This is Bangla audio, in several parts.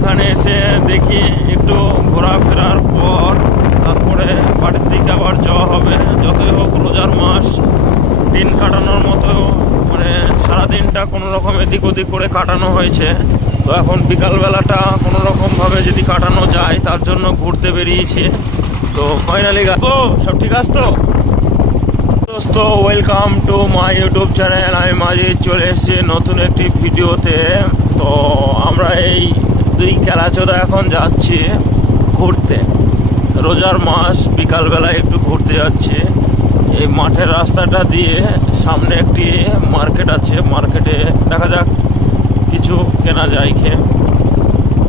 এখানে এসে দেখি একটু ঘোরাফেরার পর তারপরে বাড়ির দিকে আবার যাওয়া হবে। যতই হোক রোজার মাস, দিন কাটানোর মতো মানে সারাদিনটা কোনো রকম এদিক ওদিক করে কাটানো হয়েছে। তো এখন বিকালবেলাটা কোনো রকমভাবে যদি কাটানো যায় তার জন্য ঘুরতে বেরিয়েছি। তো ফাইনালি সব ঠিক আছে তো দোস্ত, welcome to my YouTube channel. আমি মাঝে চলে এসেছি নতুন একটি ভিডিওতে। তো আমরা এই দুই খেলাচোদা এখন যাচ্ছি ঘুরতে। রোজার মাস, বিকালবেলা একটু ঘুরতে যাচ্ছি। এই মাঠের রাস্তাটা দিয়ে সামনে একটি মার্কেট আছে, মার্কেটে দেখা যাক কিছু কেনা যায় খেয়ে।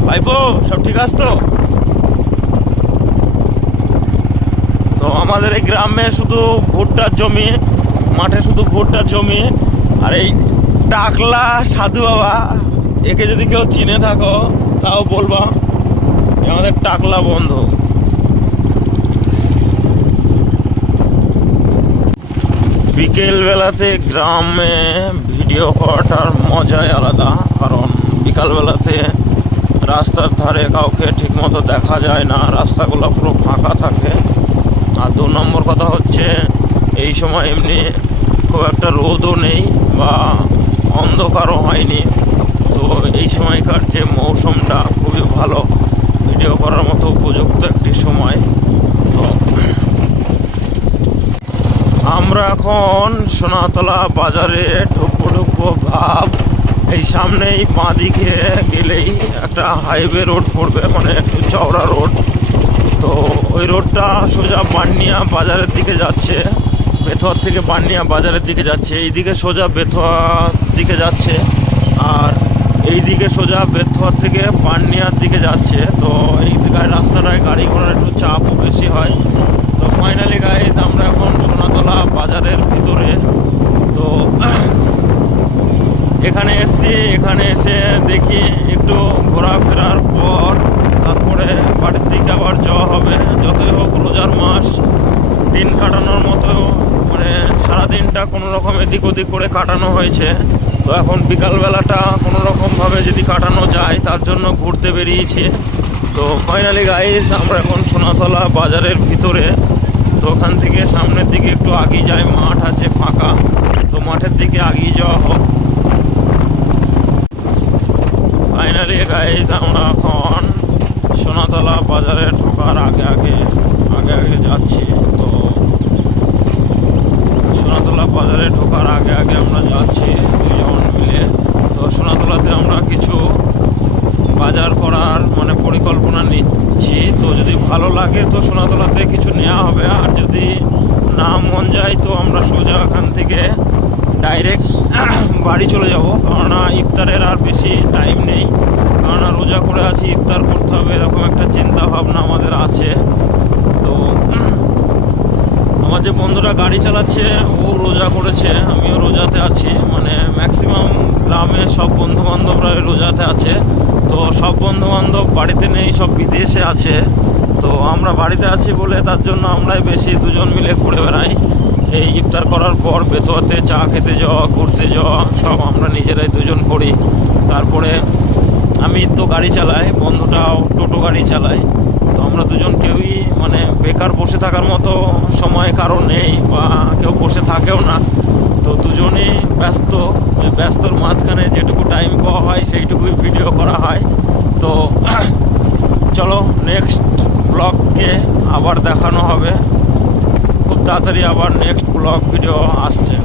ভাইপো সব ঠিক আছে তো? তো আমাদের এই গ্রামে শুধু ভুট্টার জমি, মাঠে শুধু ভুট্টার জমি। আর এই টাকলা সাধু বাবা, একে যদি কেউ চিনে থাকো তাও বলবা, আমাদের টাকলা বন্ধু। বিকেল বেলাতে গ্রামে ভিডিও করাটার মজাই আলাদা, কারণ বিকালবেলাতে রাস্তার ধারে কাউকে ঠিকমতো দেখা যায় না, রাস্তাগুলো পুরো ফাঁকা থাকে। আর দু নম্বর কথা হচ্ছে এই সময় এমনি খুব একটা রোদও নেই বা অন্ধকারও হয়নি। তো এই সময়কার যে মৌসুমটা খুবই ভালো, ভিডিও করার মতো উপযুক্ত একটি সময়। তো আমরা এখন সোনাতলা বাজারে ঢুকবো ভাব। এই সামনেই বাঁ দিকে গেলেই একটা হাইওয়ে রোড পড়বে, মানে একটু চওড়া রোড। তো ওই রোডটা সোজা বান্নিয়া বাজারের দিকে যাচ্ছে, বেথুয়ার থেকে বান্নিয়া বাজারের দিকে যাচ্ছে। এইদিকে সোজা বেথুয়ার দিকে যাচ্ছে, আর এইদিকে সোজা বেথুয়ার থেকে বান্নিয়ার দিকে যাচ্ছে। তো এই রাস্তাটায় গাড়ি ঘোড়ার একটু চাপও বেশি হয়। তো ফাইনালি গাইজ আমরা এখন সোনাতলা বাজারের ভিতরে। তো এখানে এসে দেখি একটু ঘোরাফেরার পর তারপরে বাড়ির দিকে আবার যাওয়া হবে। যতই হোক রোজার মাস, দিন কাটানোর মতো মানে সারাদিনটা কোনো রকম এদিক ওদিক করে কাটানো হয়েছে। তো এখন বিকালবেলাটা কোনো রকমভাবে যদি কাটানো যায় তার জন্য ঘুরতে বেরিয়েছি। তো ফাইনালি গাইস আমরা এখন সোনাতলা বাজারের ভিতরে। তো ওখান থেকে সামনের দিকে একটু আগিয়ে যায়, মাঠ আছে ফাঁকা। তো মাঠের দিকে আগিয়ে যাওয়া হোক। ফাইনালি গাইস আমরা এখন সোনাতলা বাজারে ঢোকার আগে যাচ্ছি। তো সোনাতলা বাজারে ঢোকার আগে আমরা যাচ্ছি দুজন মিলে। তো সোনাতলাতে আমরা কিছু বাজার করার মানে পরিকল্পনা নিচ্ছি। তো যদি ভালো লাগে তো সোনাতলাতে কিছু নেওয়া হবে, আর যদি না মন যায় তো আমরা সোজা এখান থেকে ডাইরেক্ট বাড়ি চলে যাব। কেননা ইফতারের আর বেশি টাইম নেই, কেননা রোজা করে আছি, ইফতার করতে হবে, এরকম একটা চিন্তা ভাবনা আমাদের আছে। তো আমার যে বন্ধুরা গাড়ি চালাচ্ছে ও রোজা করেছে, আমিও রোজাতে আছি। মানে ম্যাক্সিমাম গ্রামে সব বন্ধু বান্ধবরা রোজাতে আছে। তো সব বন্ধু বান্ধব বাড়িতে নেই, সব বিদেশে আছে। তো আমরা বাড়িতে আছি বলে তার জন্য আমরাই বেশি দুজন মিলে ঘুরে বেড়াই। এই ইফতার করার পর বেথুয়াতে চা খেতে যাওয়া, ঘুরতে যাওয়া সব আমরা নিজেরাই দুজন করি। তারপরে আমি তো গাড়ি চালাই, বন্ধুটাও টোটো গাড়ি চালায়। তো আমরা দুজন কেউই মানে বেকার বসে থাকার মতো সময় কারো নেই, বা কেউ বসে থাকেও না। তো দুজনেই ব্যস্ত, ওই ব্যস্তর মাঝখানে যেটুকু টাইম পাওয়া হয় সেইটুকুই ভিডিও করা হয়। তো চলো নেক্সট ব্লগকে আবার দেখানো হবে খুব তাড়াতাড়ি, আবার নেক্সট ব্লগ ভিডিও আসছে।